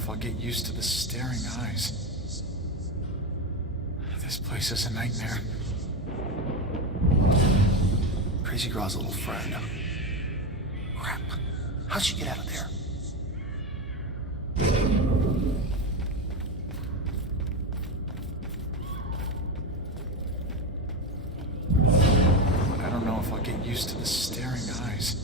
if I'll get used to the staring eyes. This place is a nightmare. Crazy Girl's little friend. Crap. How'd she get out of there? I don't know if I'll get used to the staring eyes.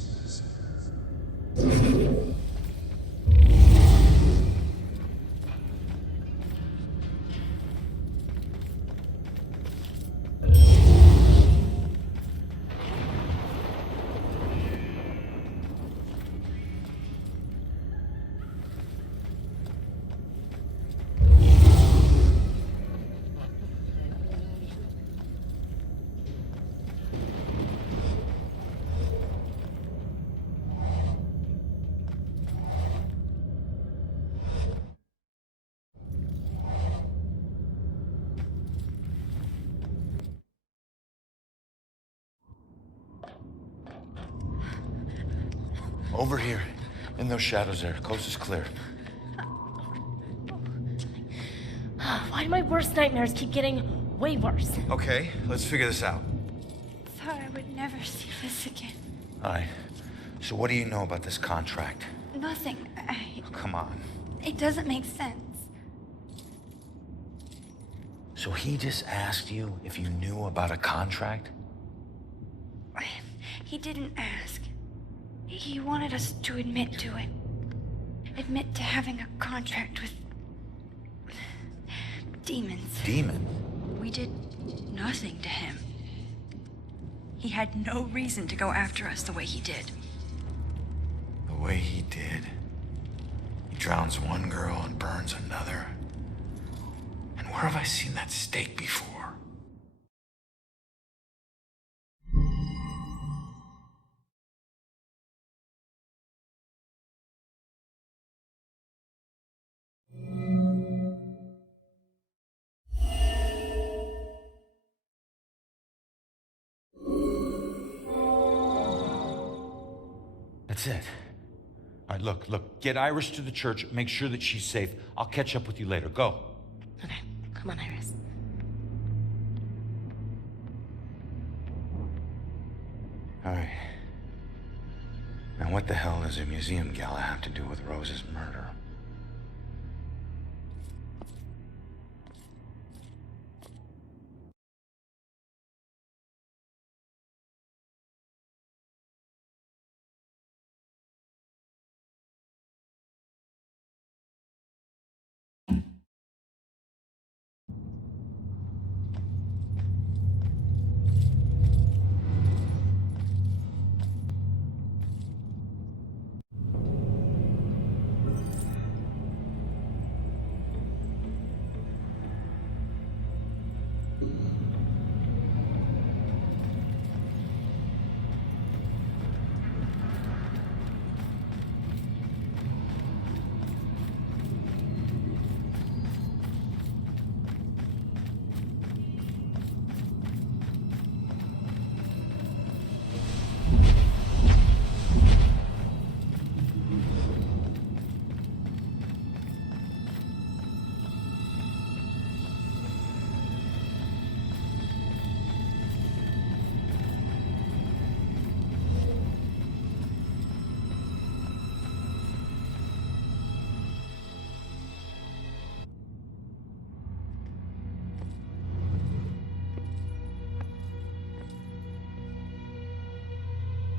Over here, in those shadows there. Coast is clear. Why do my worst nightmares keep getting way worse? Okay, let's figure this out. Thought I would never see this again. All right. So what do you know about this contract? Nothing. Oh, come on. It doesn't make sense. So he just asked you if you knew about a contract? He didn't ask. He wanted us to admit to it. Admit to having a contract with demons. Demon? We did nothing to him. He had no reason to go after us the way he did. The way he did. He drowns one girl and burns another. And where have I seen that stake before? That's it. All right, look, get Iris to the church, make sure that she's safe. I'll catch up with you later. Go. Okay, come on, Iris. All right. Now what the hell does a museum gala have to do with Rose's murder?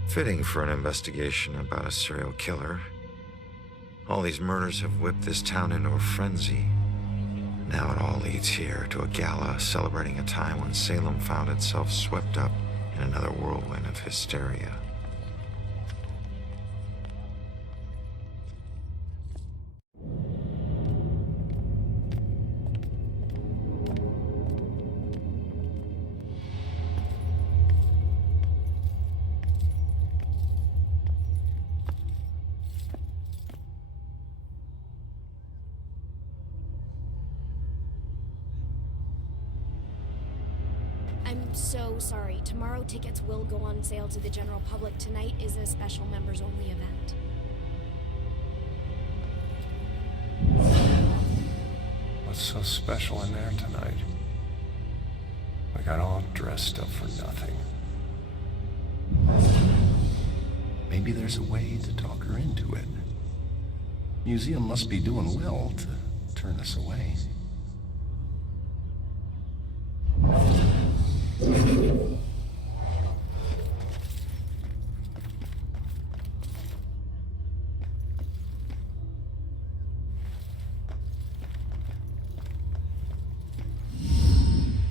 Fitting for an investigation about a serial killer. All these murders have whipped this town into a frenzy. Now it all leads here to a gala celebrating a time when Salem found itself swept up in another whirlwind of hysteria. I'm so sorry. Tomorrow tickets will go on sale to the general public. Tonight is a special members-only event. What's so special in there tonight? We got all dressed up for nothing. Maybe there's a way to talk her into it. Museum must be doing well to turn us away.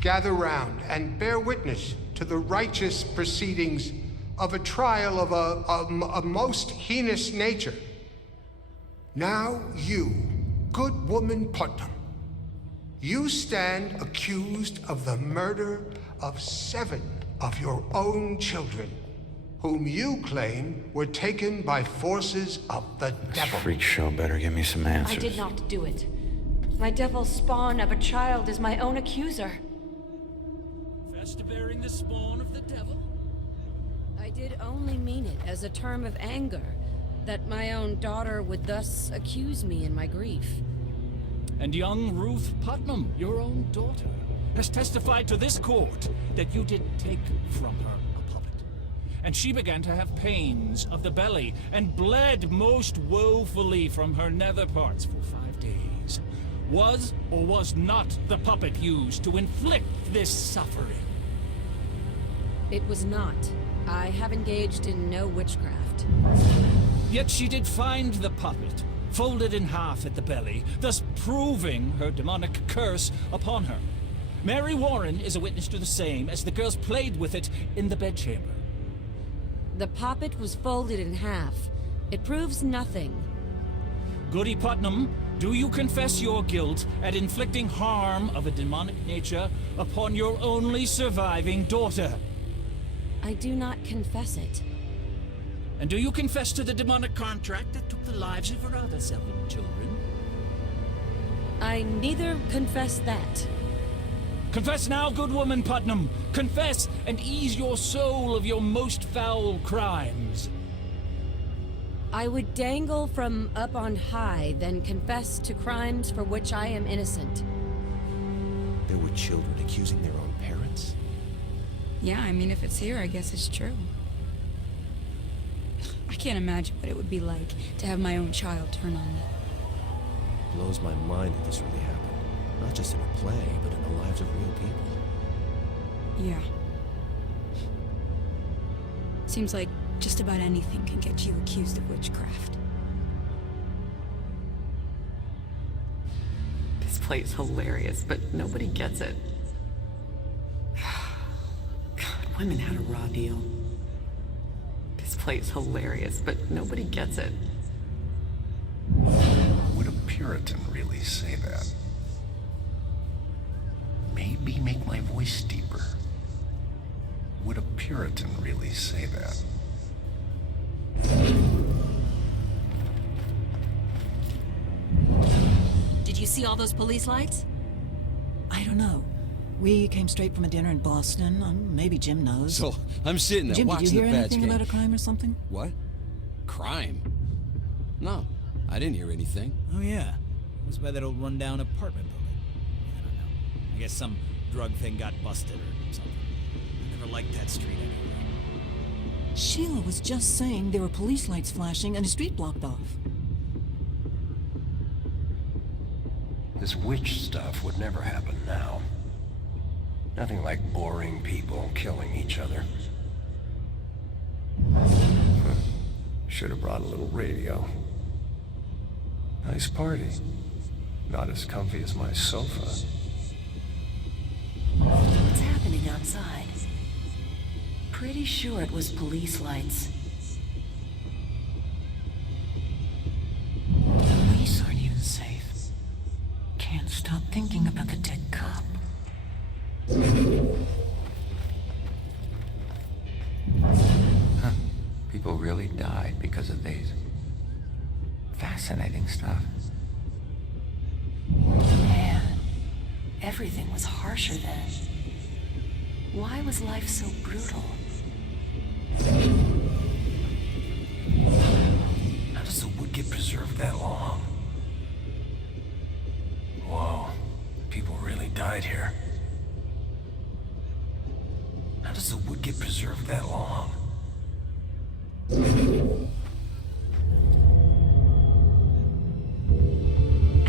Gather round and bear witness to the righteous proceedings of a trial of a most heinous nature. Now you, good woman Putnam, you stand accused of the murder of 7 of your own children, whom you claim were taken by forces of the devil. Freak show better give me some answers. I did not do it. My devil spawn of a child is my own accuser. To bearing the spawn of the devil? I did only mean it as a term of anger, that my own daughter would thus accuse me in my grief. And young Ruth Putnam, your own daughter, has testified to this court that you did take from her a puppet. And she began to have pains of the belly and bled most woefully from her nether parts for 5 days. Was or was not the puppet used to inflict this suffering? It was not. I have engaged in no witchcraft. Yet she did find the puppet, folded in half at the belly, thus proving her demonic curse upon her. Mary Warren is a witness to the same, as the girls played with it in the bedchamber. The poppet was folded in half. It proves nothing. Goody Putnam, do you confess your guilt at inflicting harm of a demonic nature upon your only surviving daughter? I do not confess it. And do you confess to the demonic contract that took the lives of her other 7 children? I neither confess that. Confess now, good woman Putnam! Confess, and ease your soul of your most foul crimes. I would dangle from up on high, then confess to crimes for which I am innocent. There were children accusing their own parents? Yeah, I mean, if it's here, I guess it's true. I can't imagine what it would be like to have my own child turn on me. Blows my mind that this really happened. Not just in a play, but in the lives of real people. Yeah. Seems like just about anything can get you accused of witchcraft. This play's hilarious, but nobody gets it. God, women had a raw deal. This play's hilarious, but nobody gets it. Would a Puritan really say that? Maybe make my voice deeper. Would a Puritan really say that? Did you see all those police lights? I don't know. We came straight from a dinner in Boston. Maybe Jim knows. So, I'm sitting there Jim, watching did you hear the Pats anything game. about a crime or something? What? Crime? No, I didn't hear anything. Oh yeah, it was by that old rundown apartment building. I don't know. I guess some drug thing got busted or something. I never liked that street anyway. Sheila was just saying there were police lights flashing and a street blocked off. This witch stuff would never happen now. Nothing like boring people killing each other. Should have brought a little radio. Nice party. Not as comfy as my sofa. What's happening outside? Pretty sure it was police lights. Police aren't even safe. Can't stop thinking about the dead cop. Huh. People really died because of these. Fascinating stuff. Man, everything was harsher then. Why was life so brutal? How does the wood get preserved that long? Whoa. died here. How does the wood get preserved that long? I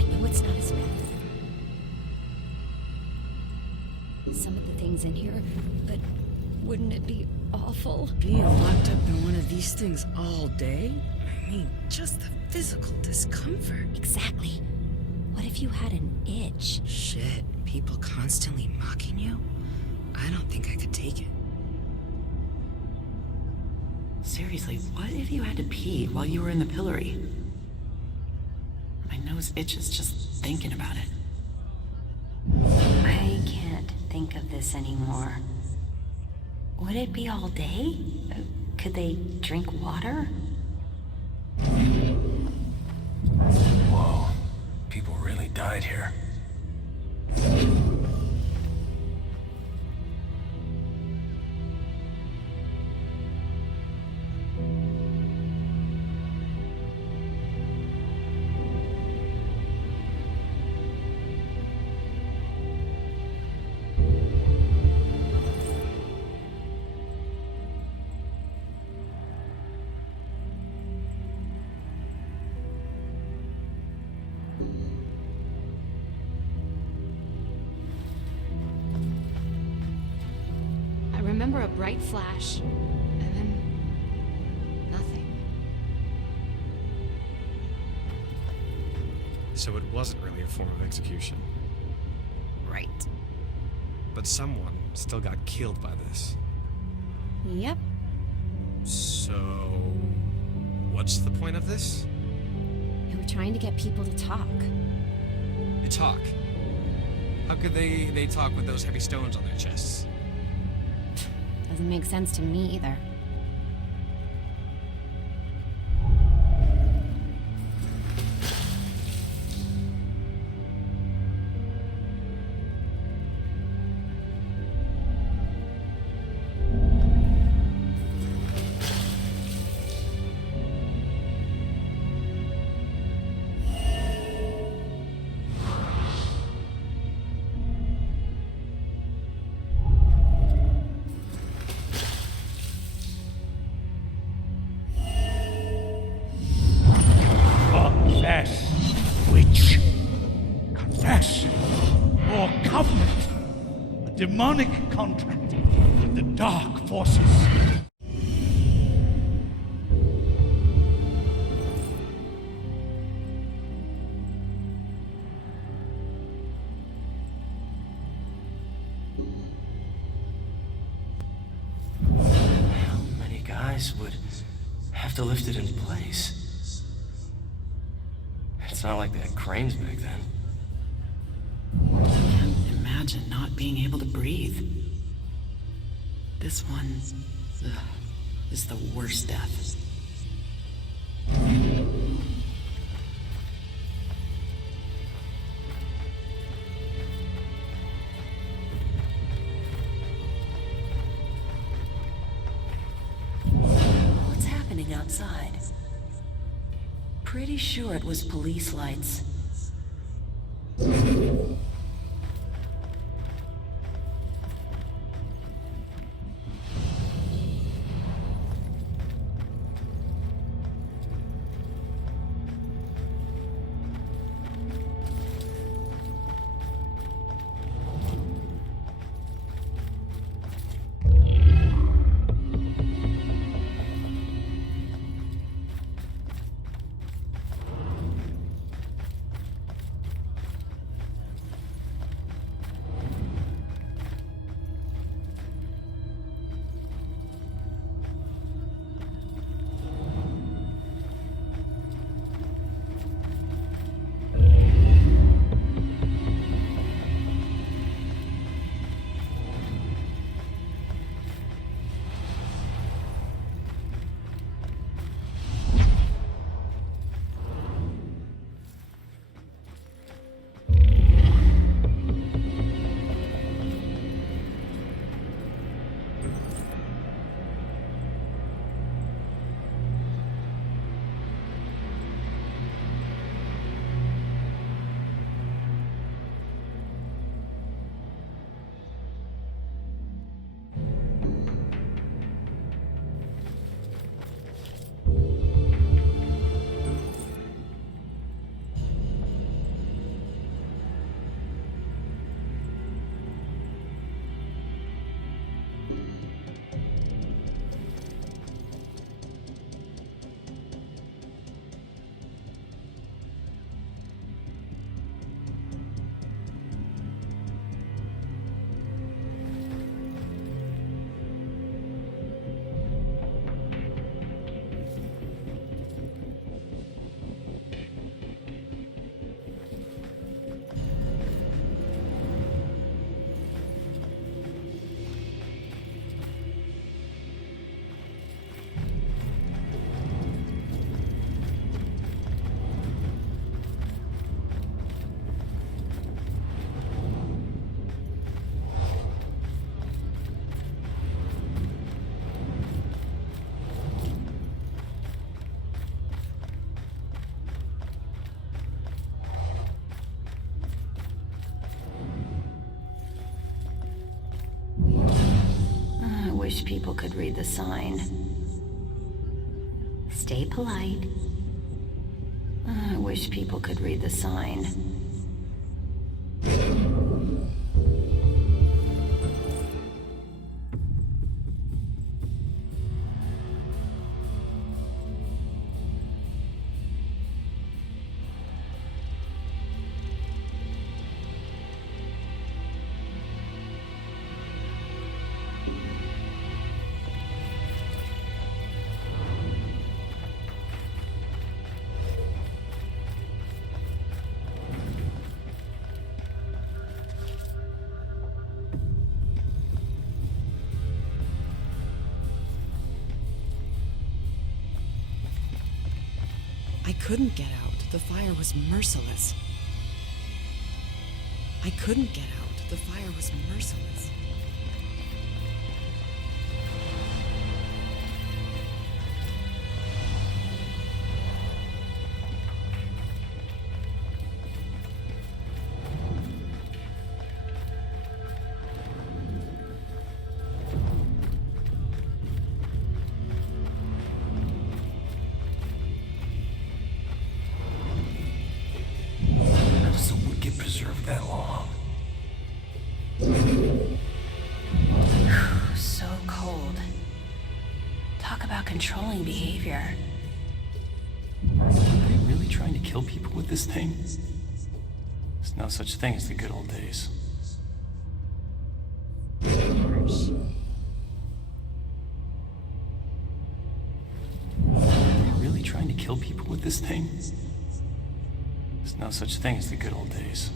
know it's not as bad. Some of the things in here, but wouldn't it be awful? Being locked up in one of these things all day? I mean, just the physical discomfort. Exactly. What if you had an itch? Shit, people constantly mocking you? I don't think I could take it. Seriously, what if you had to pee while you were in the pillory? My nose itches just thinking about it. I can't think of this anymore. Would it be all day? Could they drink water? Whoa. People really died here. I remember a bright flash, and then nothing. So it wasn't really a form of execution. Right. But someone still got killed by this. Yep. So... what's the point of this? They were trying to get people to talk. They talk. How could they talk with those heavy stones on their chests? Doesn't make sense to me either. Confess, witch. Confess. Your covenant. A demonic contract with the dark forces. How many guys would have to lift it in place? It's not like they had cranes back then. I can't imagine not being able to breathe. This one is the worst death. What's happening outside? Pretty sure it was police lights. wish people could read the sign. Stay polite. I wish people could read the sign. I couldn't get out. The fire was merciless. I couldn't get out. The fire was merciless. Preserved that long. So cold. Talk about controlling behavior. Are they really trying to kill people with this thing? There's no such thing as the good old days. Are they really trying to kill people with this thing? There's no such thing as the good old days.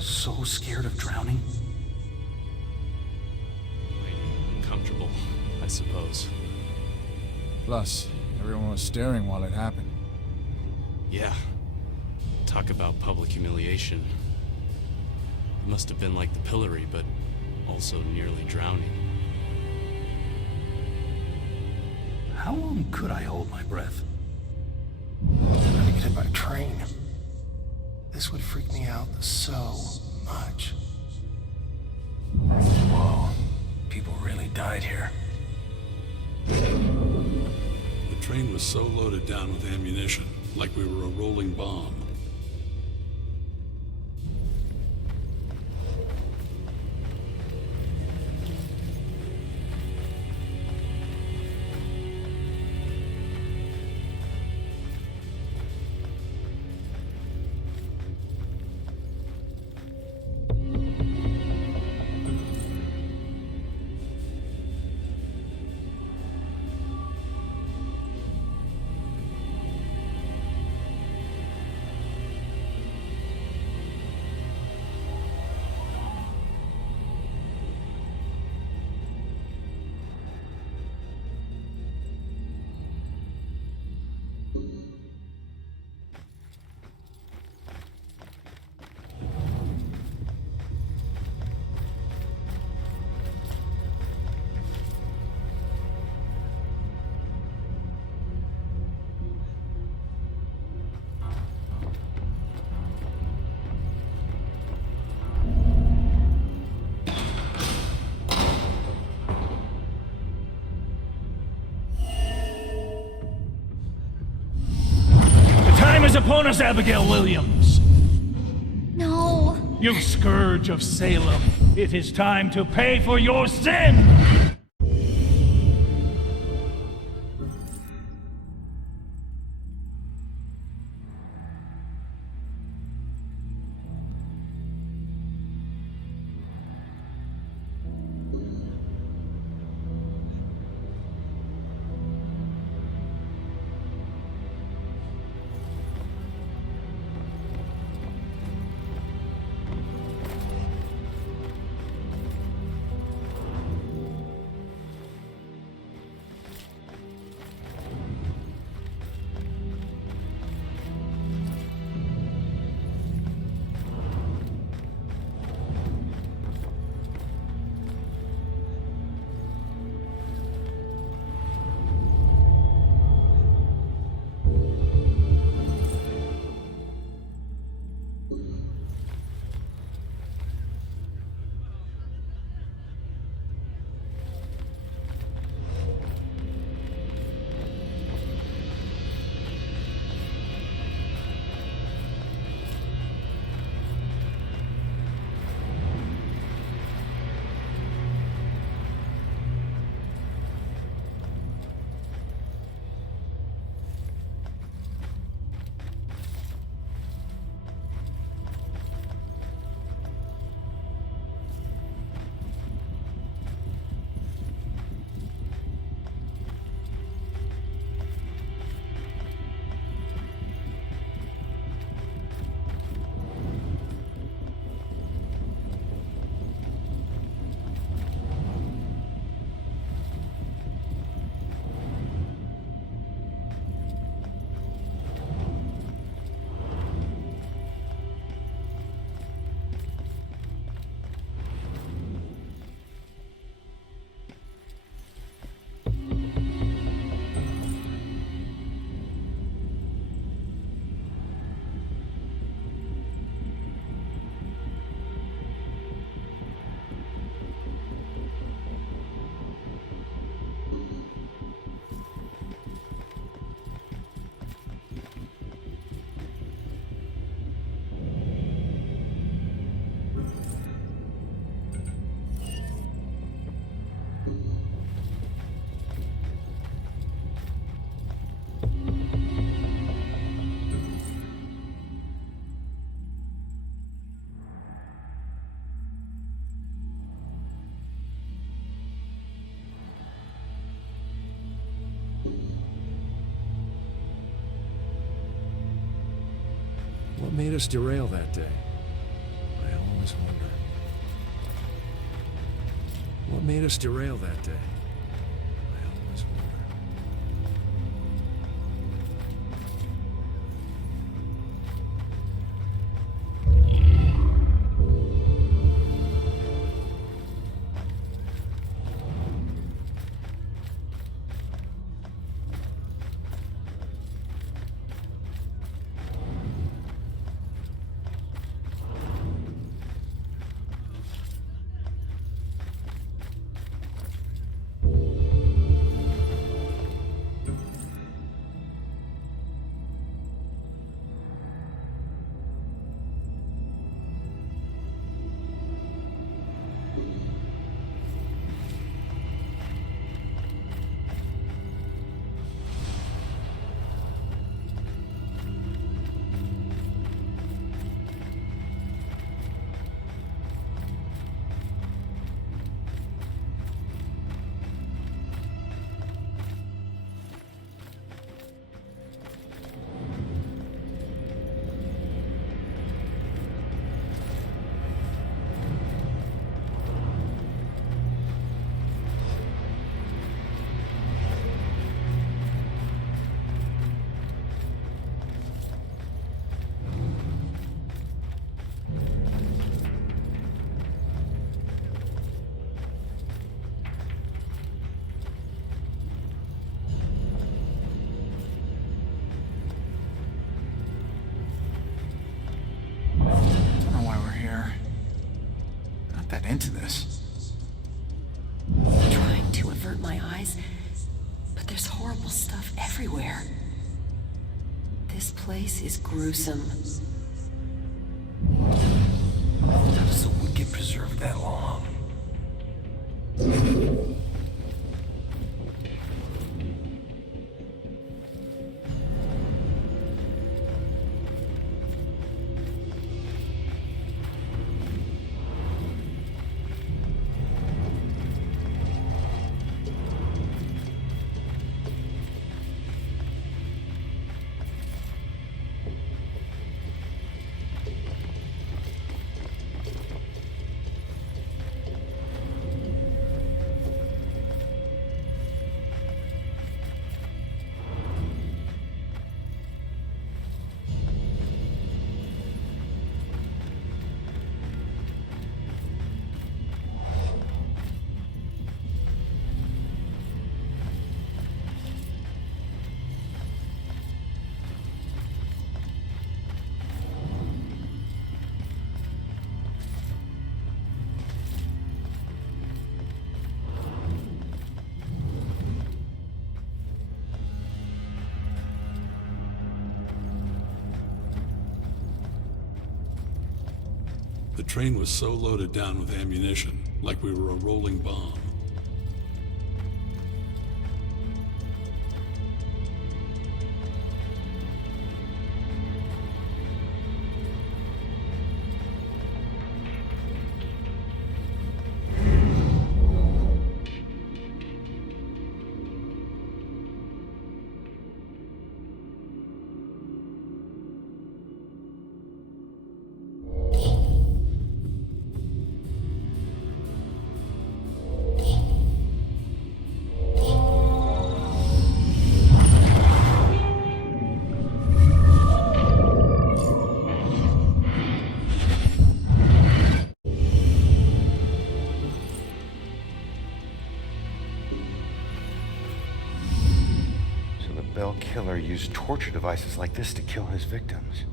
So scared of drowning. Uncomfortable, I suppose. Plus, everyone was staring while it happened. Yeah. Talk about public humiliation. It must have been like the pillory, but also nearly drowning. How long could I hold my breath? I'm gonna get hit by a train. This would freak me out so much. Whoa. People really died here. The train was so loaded down with ammunition, like we were a rolling bomb. Is upon us, Abigail Williams. No. You scourge of Salem. It is time to pay for your sin. made us derail that day? I always wonder. What made us derail that day? I always wonder. Don't know why we're here. Not that into this. Trying to avert my eyes, but there's horrible stuff everywhere. This place is gruesome. How does the wood get preserved that long? The train was so loaded down with ammunition, like we were a rolling bomb. Bell killer used torture devices like this to kill his victims.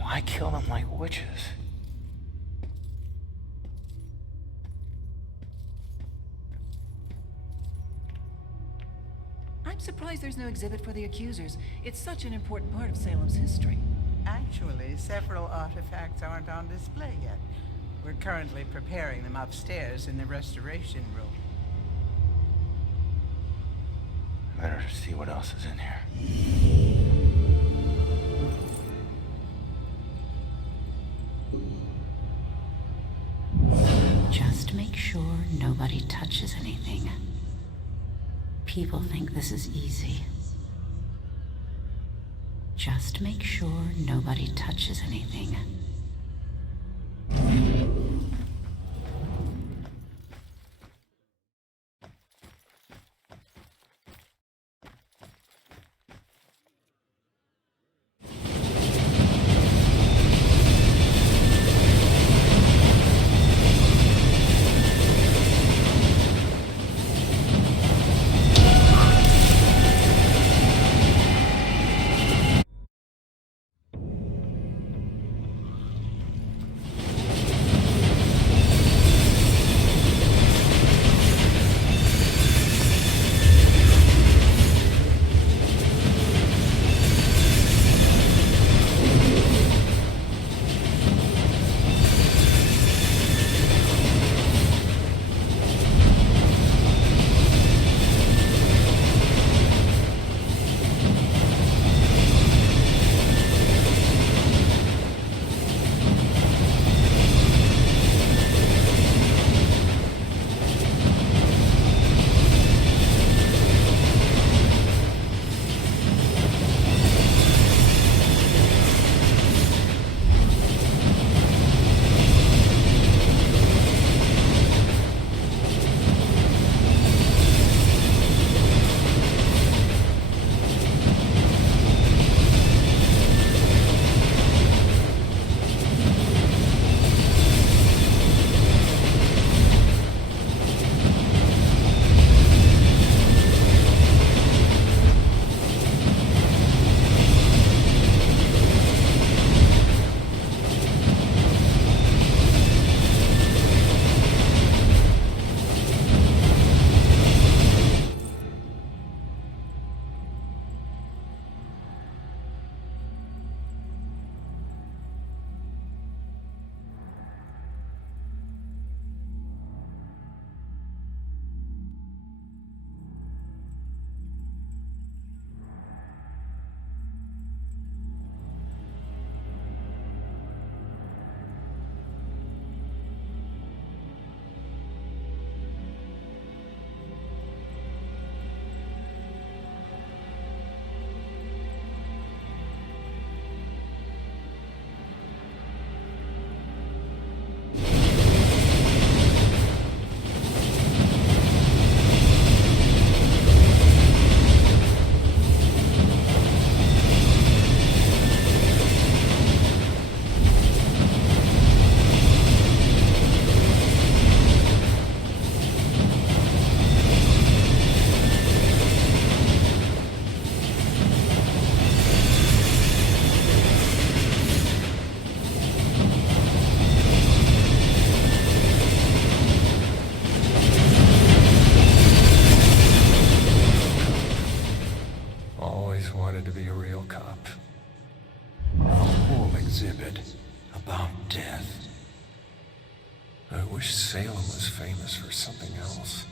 Why kill them like witches? I'm surprised there's no exhibit for the accusers. It's such an important part of Salem's history. Actually, several artifacts aren't on display yet. We're currently preparing them upstairs in the restoration room. Better see what else is in here. Just Just make sure nobody touches anything. People think this is easy. Just make sure nobody touches anything. exhibit about death. I wish Salem was famous for something else.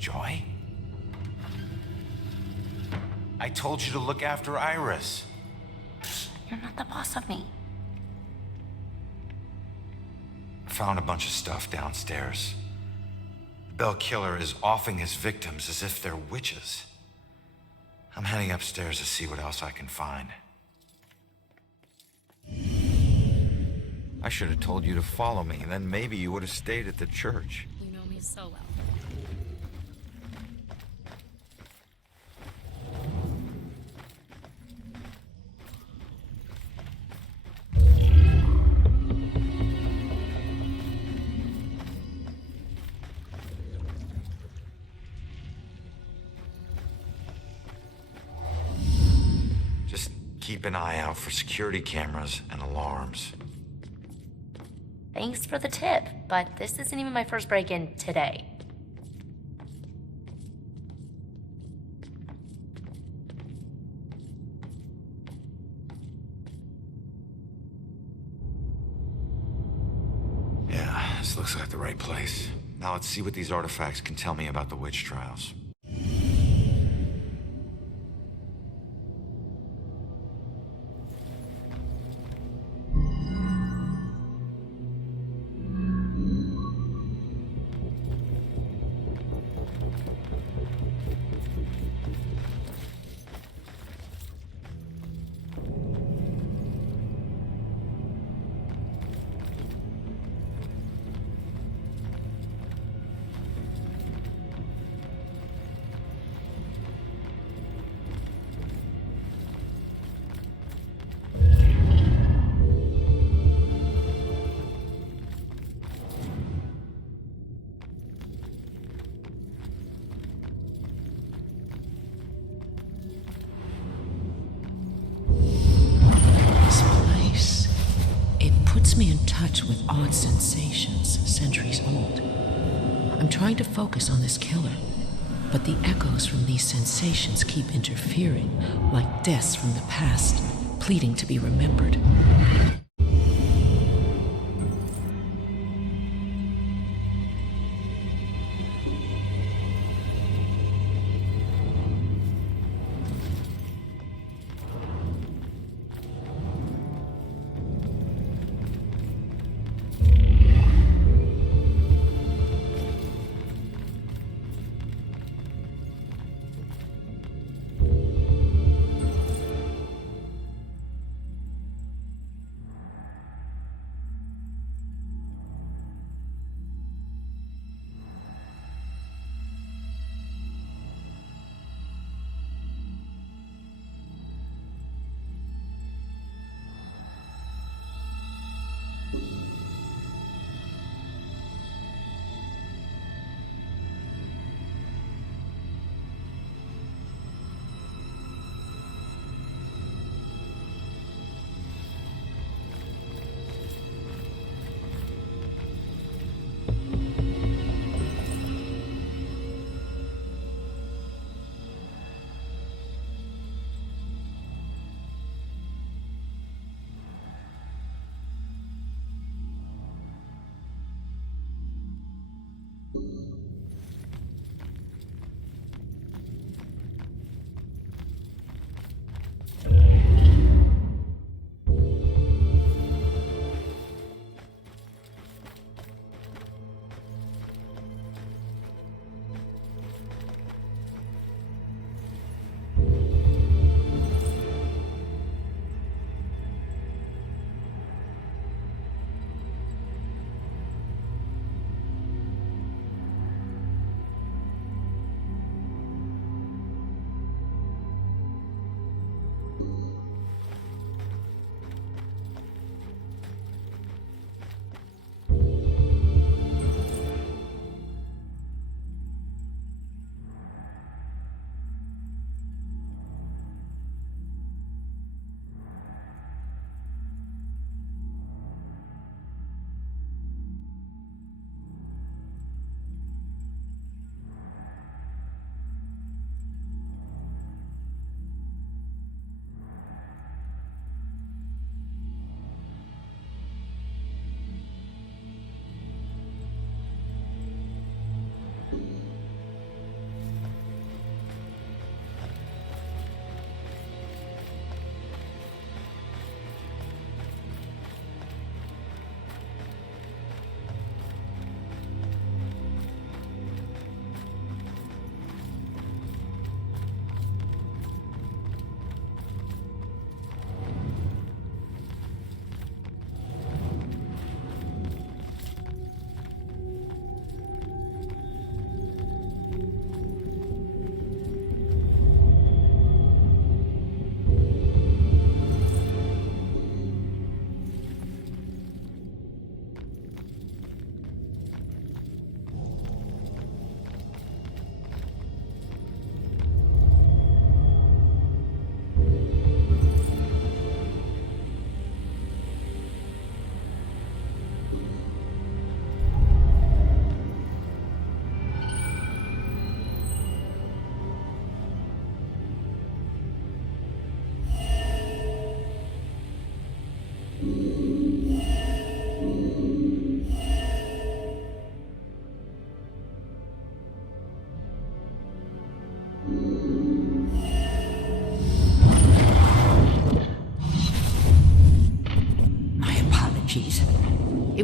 Joy? I told you to look after Iris. You're not the boss of me. I found a bunch of stuff downstairs. The Bell Killer is offing his victims as if they're witches. I'm heading upstairs to see what else I can find. I should have told you to follow me, and then maybe you would have stayed at the church. You know me so well. Just keep an eye out for security cameras and alarms. Thanks for the tip, but this isn't even my first break-in today. Yeah, this looks like the right place. Now let's see what these artifacts can tell me about the witch trials. This place, it puts me in touch with odd sensations centuries old. I'm trying to focus on this killer, but the echoes from these sensations keep interfering, like deaths from the past, pleading to be remembered.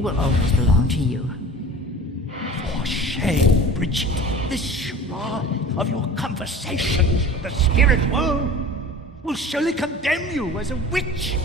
will always belong to you. For shame, Bridget. This charade of your conversations with the spirit world will surely condemn you as a witch.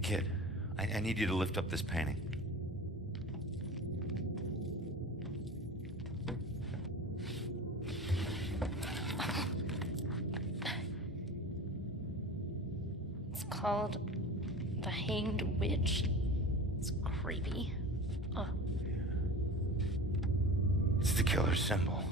Kid, I need you to lift up this painting. It's called The Hanged Witch. It's creepy. Oh. It's the killer's symbol.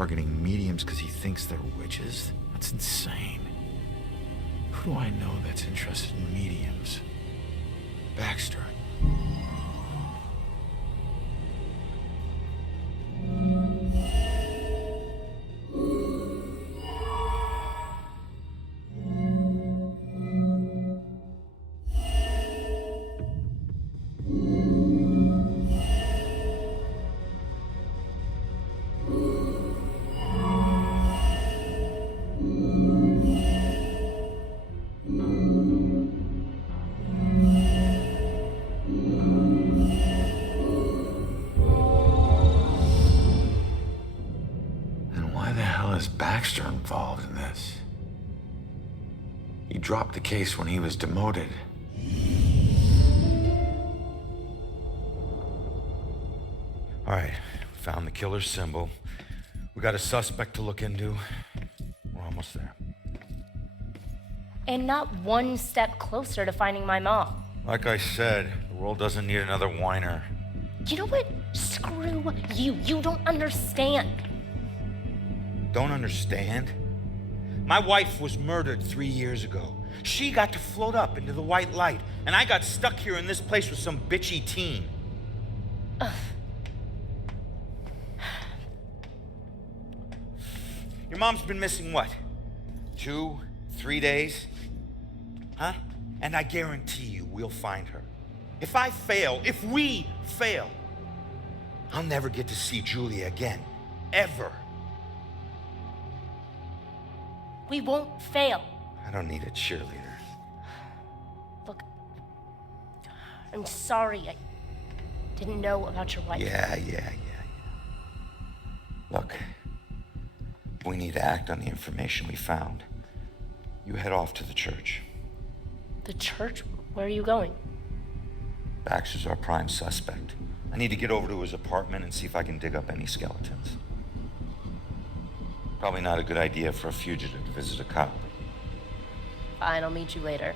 targeting mediums because he thinks they're witches? That's insane. Who do I know that's interested in mediums? Baxter. Baxter involved in this? He dropped the case when he was demoted. All right, found the killer's symbol. We got a suspect to look into. We're almost there. And not one step closer to finding my mom. Like I said, the world doesn't need another whiner. You know what? Screw you. You don't understand. Don't understand? My wife was murdered 3 years ago. She got to float up into the white light, and I got stuck here in this place with some bitchy teen. Ugh. Your mom's been missing what? 2, 3 days? Huh? And I guarantee you we'll find her. If we fail, I'll never get to see Julia again. Ever. We won't fail. I don't need a cheerleader. Look, I'm sorry. I didn't know about your wife. Yeah. Look, we need to act on the information we found. You head off to the church. The church? Where are you going? Baxter's our prime suspect. I need to get over to his apartment and see if I can dig up any skeletons. Probably not a good idea for a fugitive to visit a cop. Fine, I'll meet you later.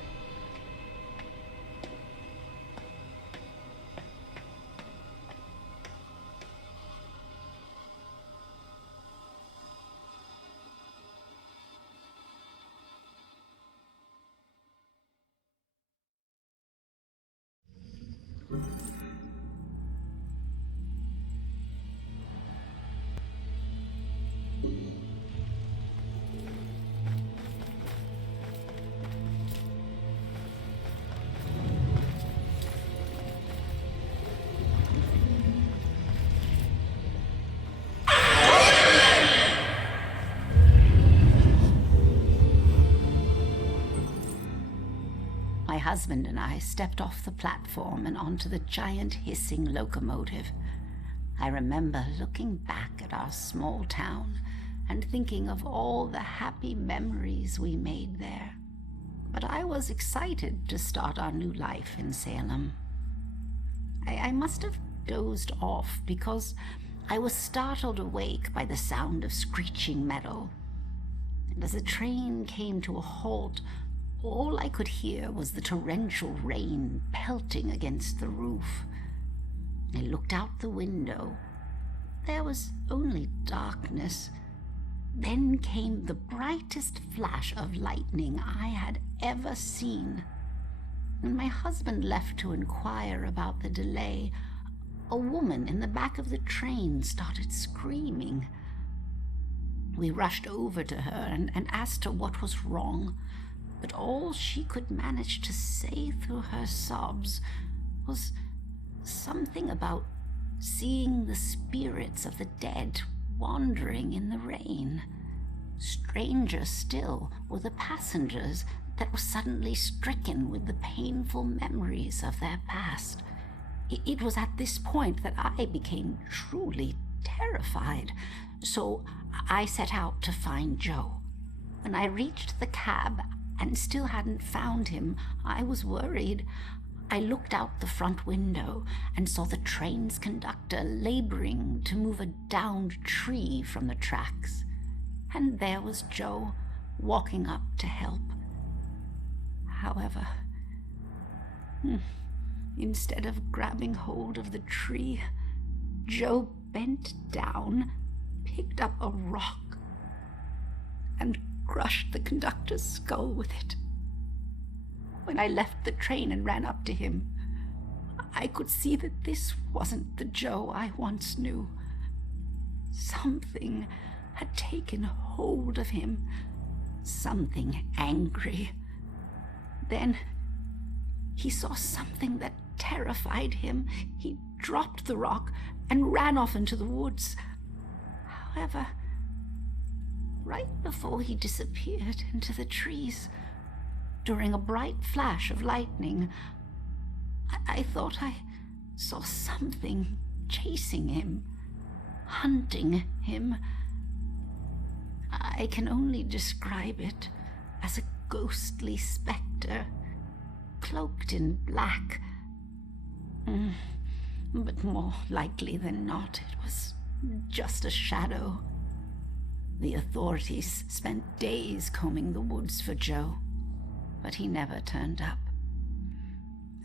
My husband and I stepped off the platform and onto the giant hissing locomotive. I remember looking back at our small town and thinking of all the happy memories we made there. But I was excited to start our new life in Salem. I must have dozed off because I was startled awake by the sound of screeching metal. And as the train came to a halt, all I could hear was the torrential rain pelting against the roof. I looked out the window. There was only darkness. Then came the brightest flash of lightning I had ever seen. When my husband left to inquire about the delay, a woman in the back of the train started screaming. We rushed over to her and asked her what was wrong. But all she could manage to say through her sobs was something about seeing the spirits of the dead wandering in the rain. Stranger still were the passengers that were suddenly stricken with the painful memories of their past. It was at this point that I became truly terrified, so I set out to find Joe. When I reached the cab and still hadn't found him, I was worried. I looked out the front window and saw the train's conductor laboring to move a downed tree from the tracks. And there was Joe, walking up to help. However, instead of grabbing hold of the tree, Joe bent down, picked up a rock and crushed the conductor's skull with it. When I left the train and ran up to him, I could see that this wasn't the Joe I once knew. Something had taken hold of him, something angry. Then he saw something that terrified him. He dropped the rock and ran off into the woods. However, right before he disappeared into the trees, during a bright flash of lightning, I thought I saw something chasing him, hunting him. I can only describe it as a ghostly specter, cloaked in black. But more likely than not, it was just a shadow. The authorities spent days combing the woods for Joe, but he never turned up.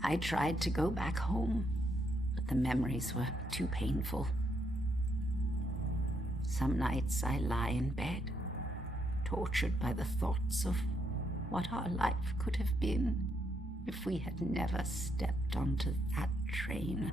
I tried to go back home, but the memories were too painful. Some nights I lie in bed, tortured by the thoughts of what our life could have been if we had never stepped onto that train.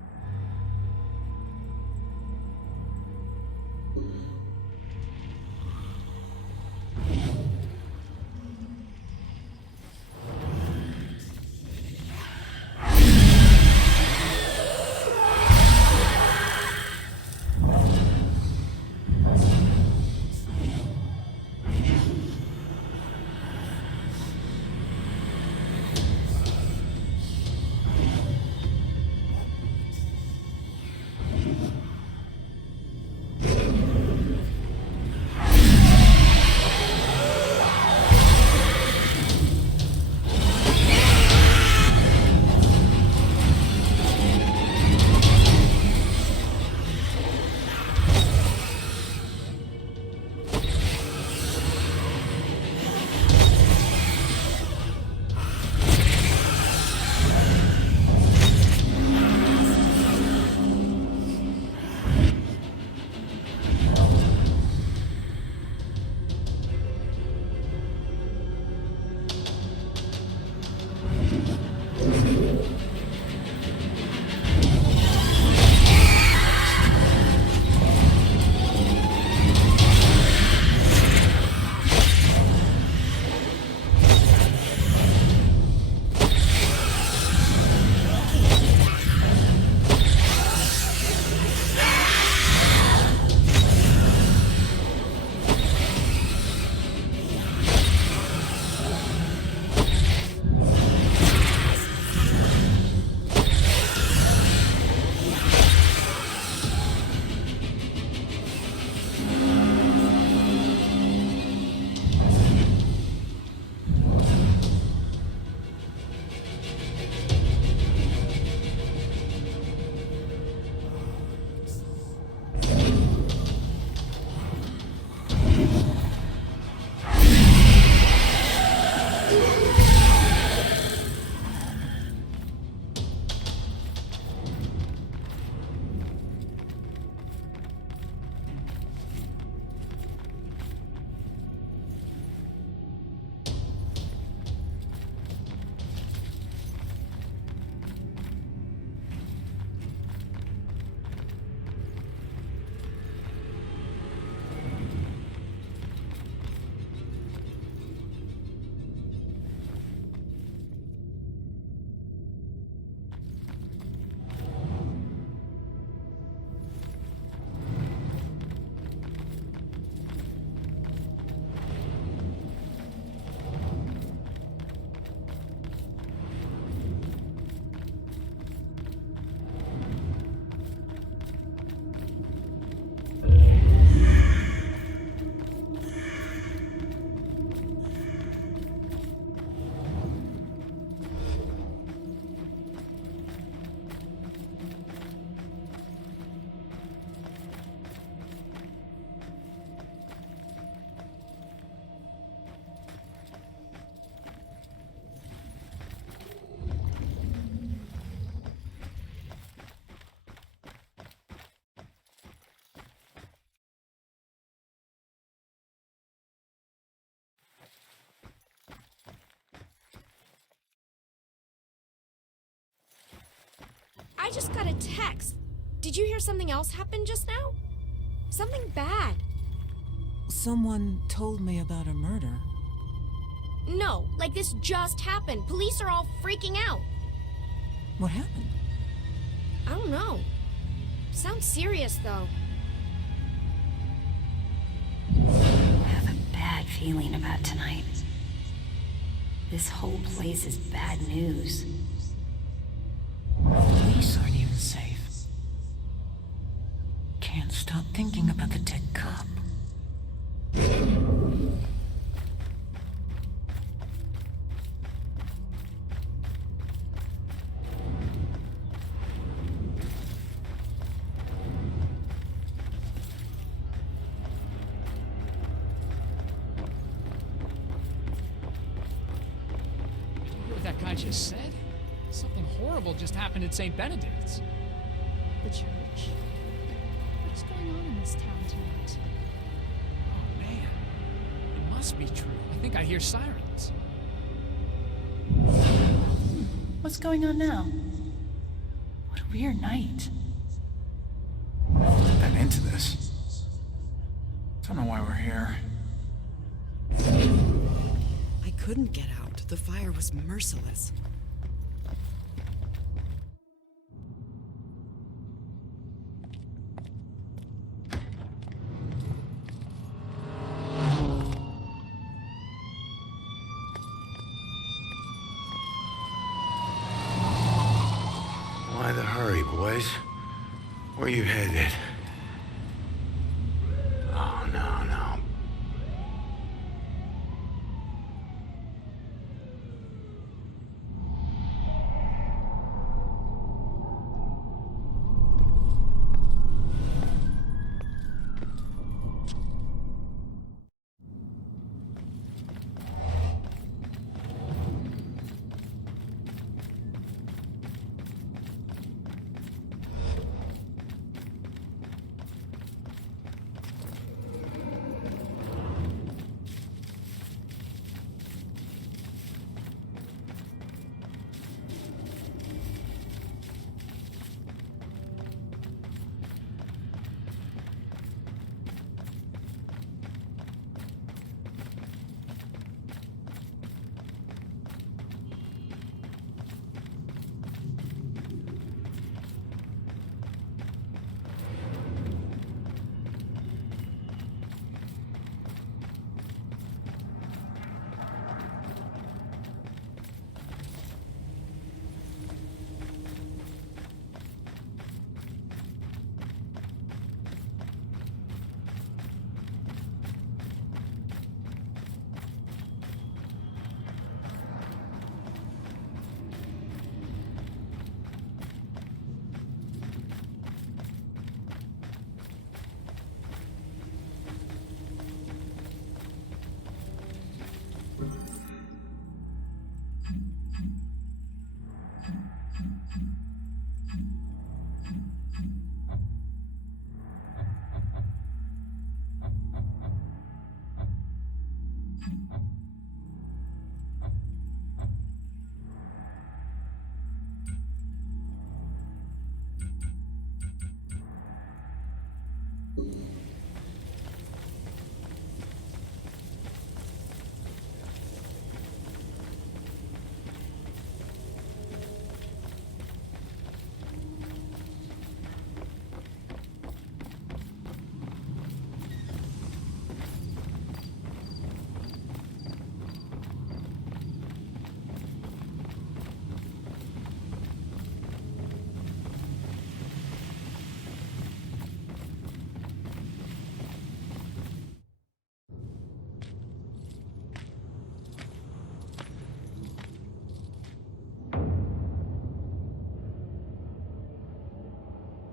I just got a text. Did you hear something else happen just now? Something bad. Someone told me about a murder. No, like this just happened. Police are all freaking out. What happened? I don't know. Sounds serious, though. I have a bad feeling about tonight. This whole place is bad news. Police aren't even safe. Can't stop thinking about the dead cop. That guy just said? Something horrible just happened at St. Benedict's. The church? What's going on in this town tonight? Oh, man. It must be true. I think I hear sirens. What's going on now? What a weird night. I'm into this. Don't know why we're here. I couldn't get out. The fire was merciless. Why the hurry, boys? Where you headed? Oh, no, no.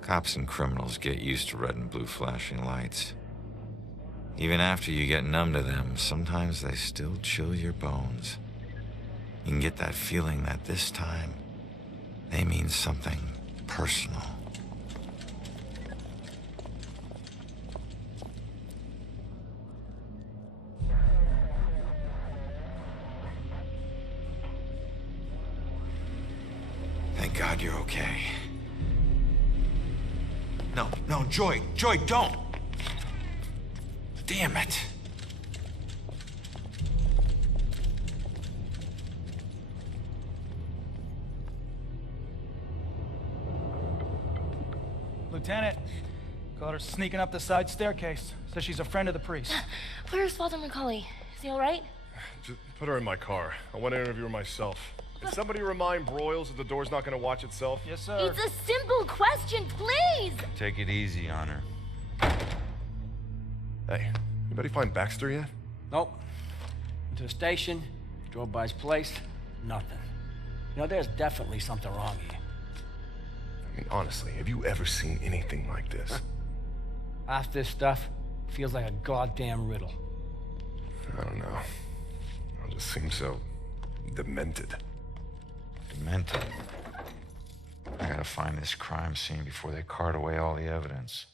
Cops and criminals get used to red and blue flashing lights. Even after you get numb to them, sometimes they still chill your bones. You can get that feeling that this time, they mean something personal. Thank God you're okay. No, Joy, don't! Damn it! Lieutenant, caught her sneaking up the side staircase. Says she's a friend of the priest. Where's Father Macaulay? Is he alright? Just put her in my car. I want to interview her myself. Can somebody remind Broyles that the door's not going to watch itself? Yes, sir. It's a simple question, please! Take it easy on her. Hey, anybody find Baxter yet? Nope. Went to the station, drove by his place, nothing. You know, there's definitely something wrong here. I mean, honestly, have you ever seen anything like this? Half this stuff feels like a goddamn riddle. I don't know. It just seems so demented. Demented? I gotta find this crime scene before they cart away all the evidence.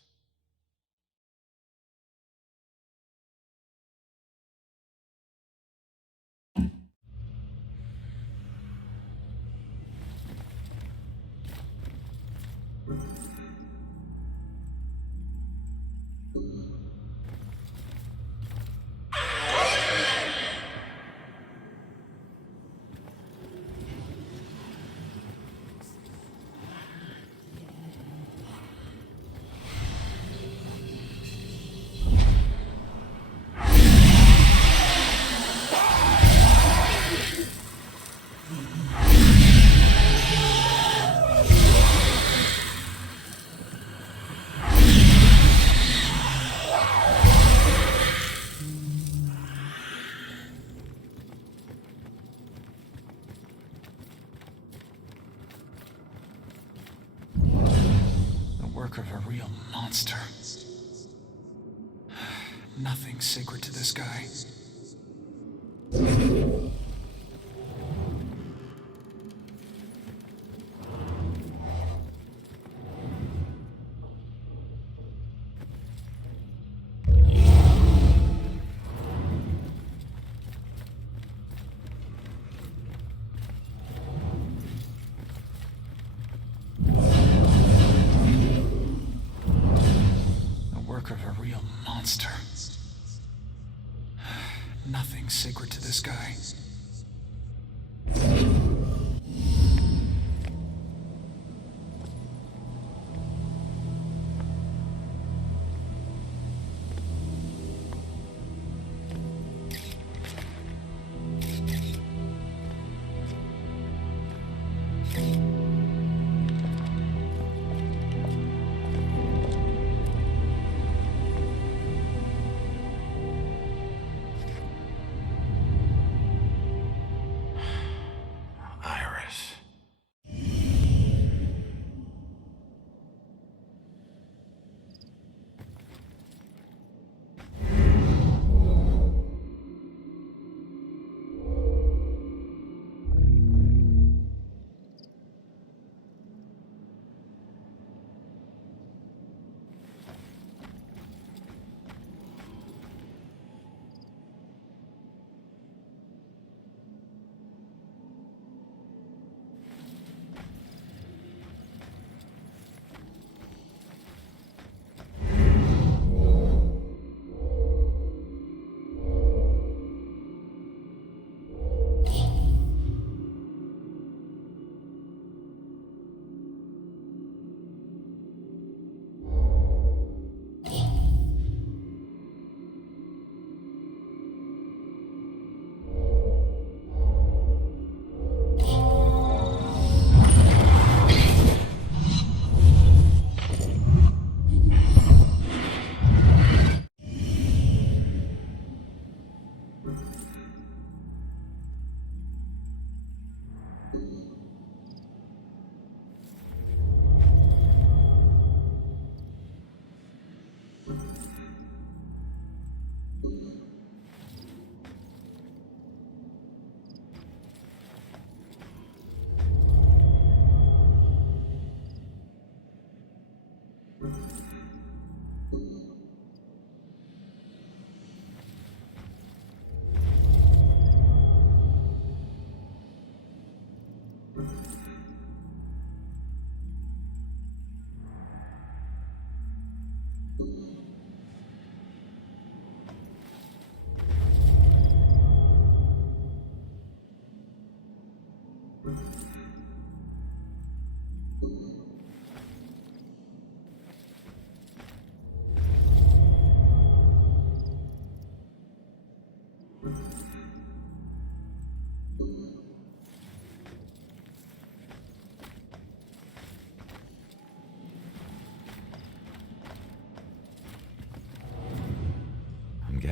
Of a real monster. Nothing sacred to this guy. Of a real monster. Nothing sacred to this guy.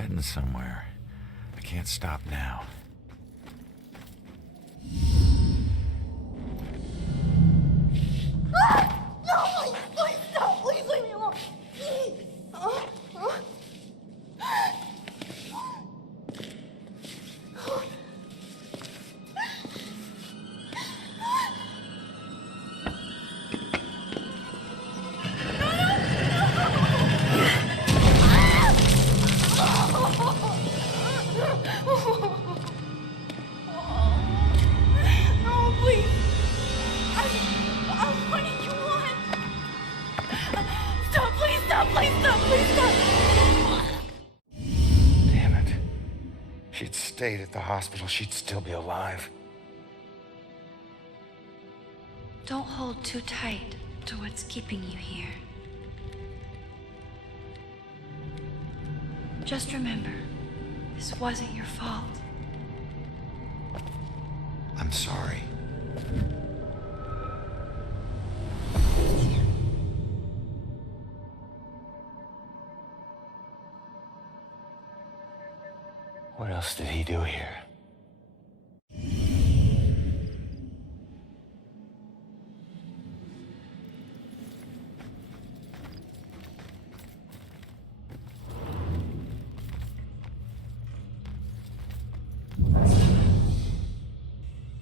getting somewhere. I can't stop now. No, please stop. Please leave me alone. No, please. What do you want? Stop, please stop, please stop, please stop. Damn it. If she'd stayed at the hospital, she'd still be alive. Don't hold too tight to what's keeping you here. Just remember, this wasn't your fault. I'm sorry. What else did he do here?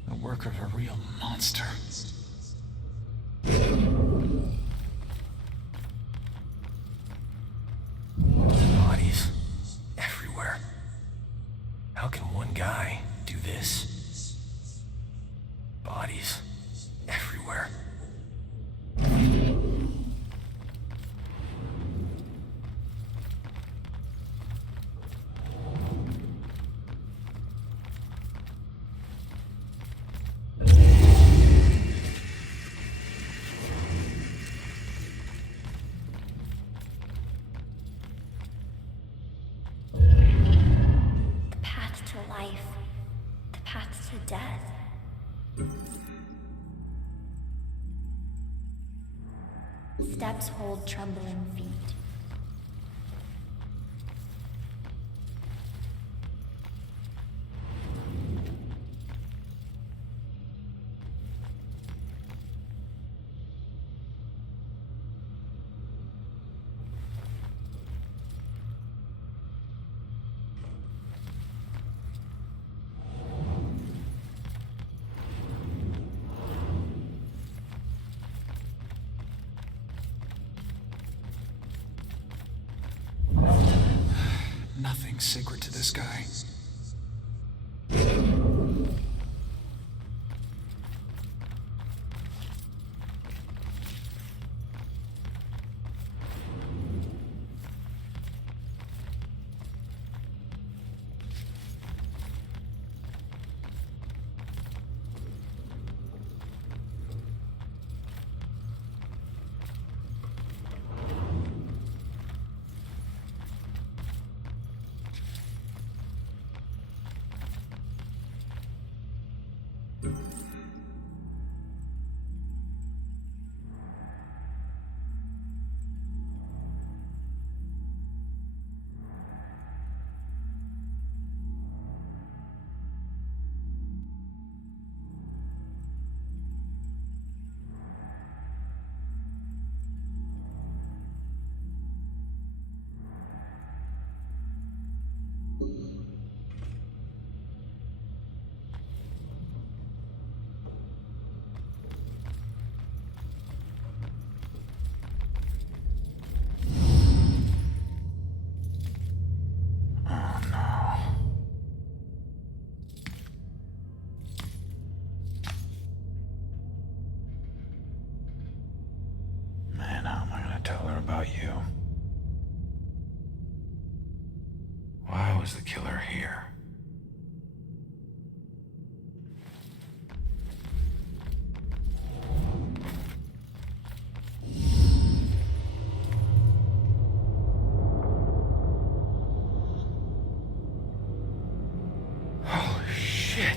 The work of a real monster. Bodies everywhere. How can one guy do this? Bodies everywhere. The path to life, the path to death. Steps hold trembling feet. Nothing sacred to this guy. Tell her about you. Why was the killer here? Holy shit.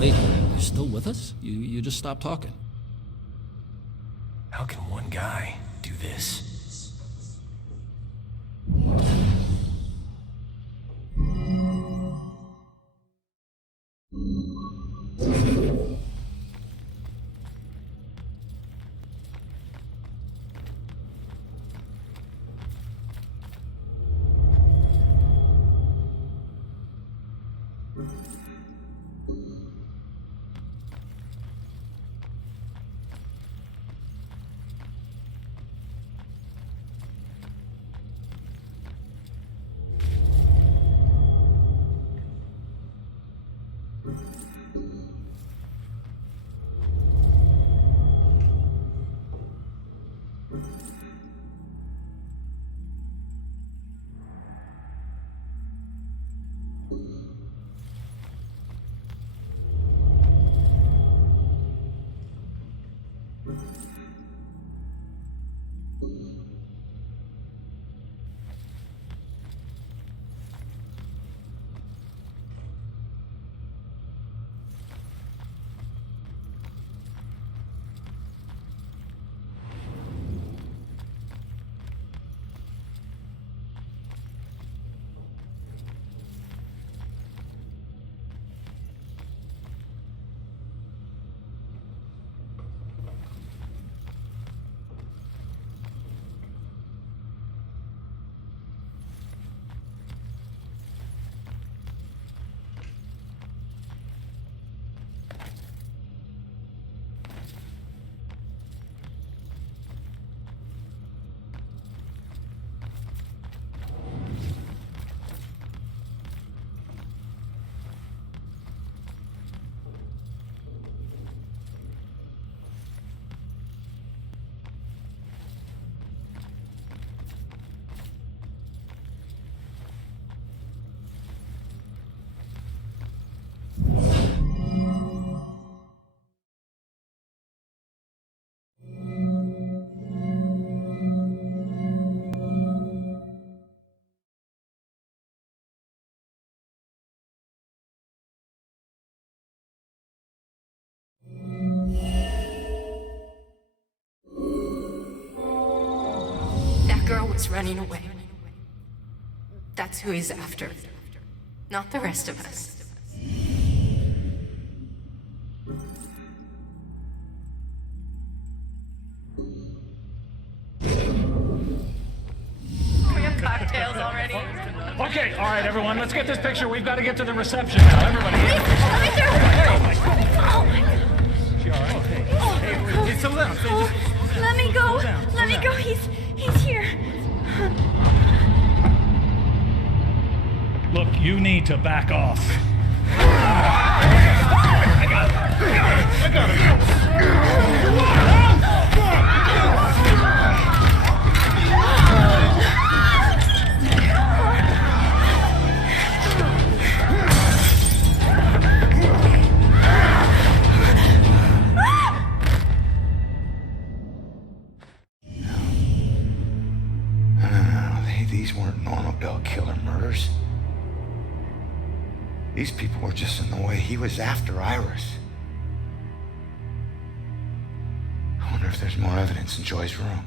Wait, you're still with us? You just stopped talking. How can one guy do this? That girl was running away. That's who he's after. Not the rest of us. We have cocktails already. Okay, all right, everyone, let's get this picture. We've got to get to the reception now. Everybody. Oh my god. She all right? Hey, settle down. Let me go. Let me go. He's here. Look, you need to back off. I got it. These weren't normal Bell Killer murders. These people were just in the way. He was after Iris. I wonder if there's more evidence in Joy's room.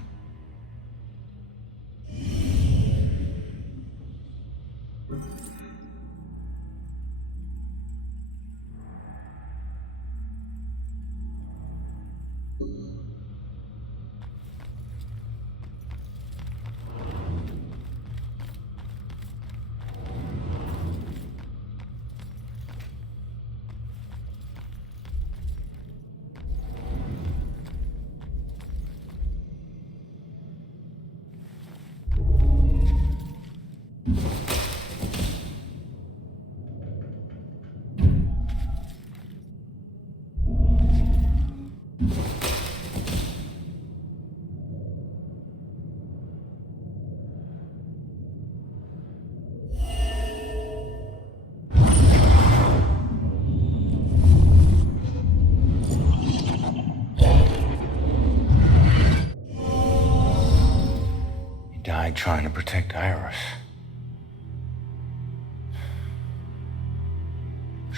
Trying to protect Iris.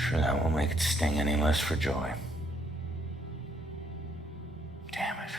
Sure that won't make it sting any less for Joy. Damn it.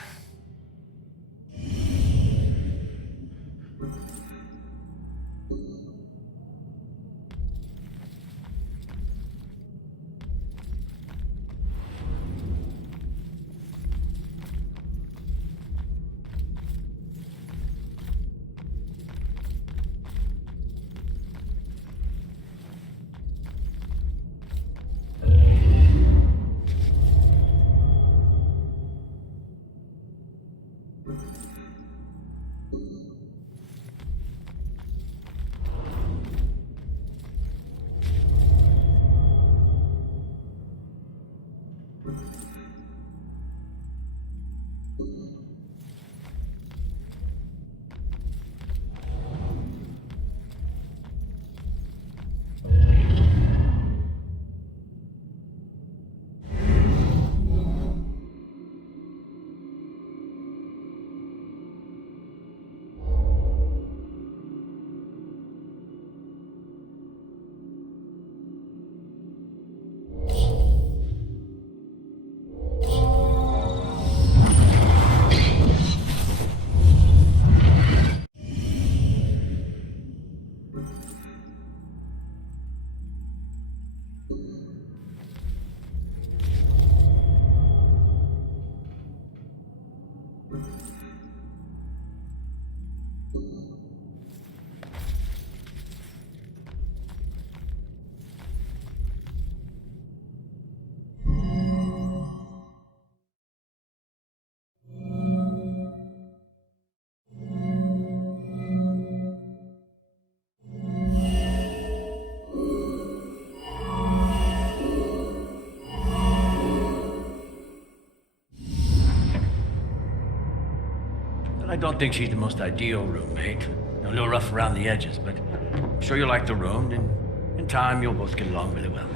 I don't think she's the most ideal roommate. A little rough around the edges, but I'm sure you'll like the room, and in time you'll both get along really well.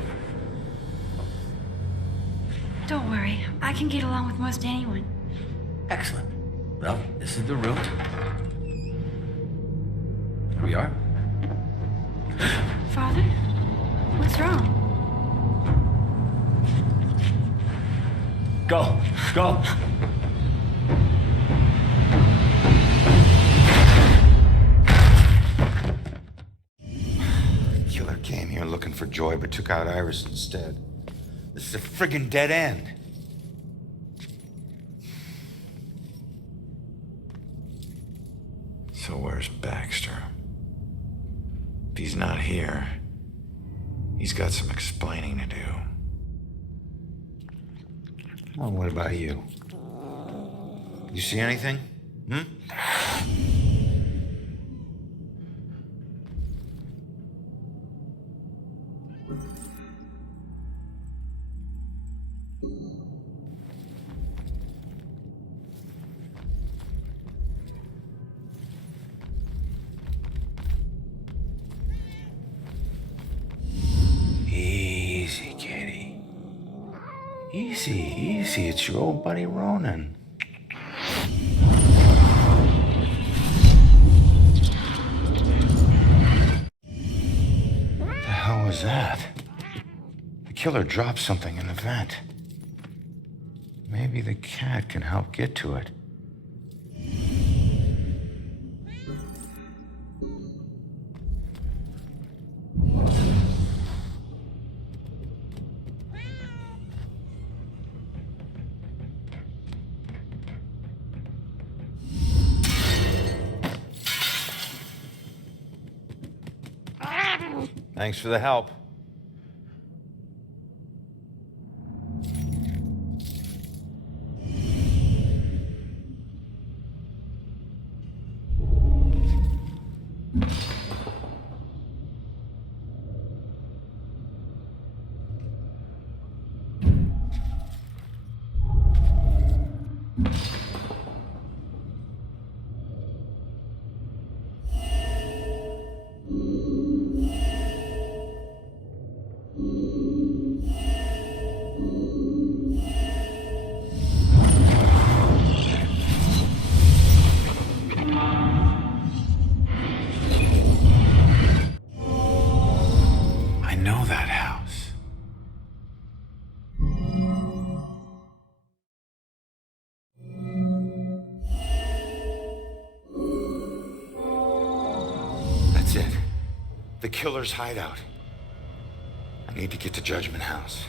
Don't worry, I can get along with most anyone. Excellent. Well, this is the room. Here we are. Father? What's wrong? Go! Go! Killer came here looking for Joy, but took out Iris instead. This is a friggin' dead end. So where's Baxter? If he's not here, he's got some explaining to do. Well, what about you? You see anything? Hmm? Easy, kitty. Easy, easy. It's your old buddy Ronan. What the hell was that? The killer dropped something in the vent. Maybe the cat can help get to it. Thanks for the help. The killer's hideout. I need to get to Judgment House.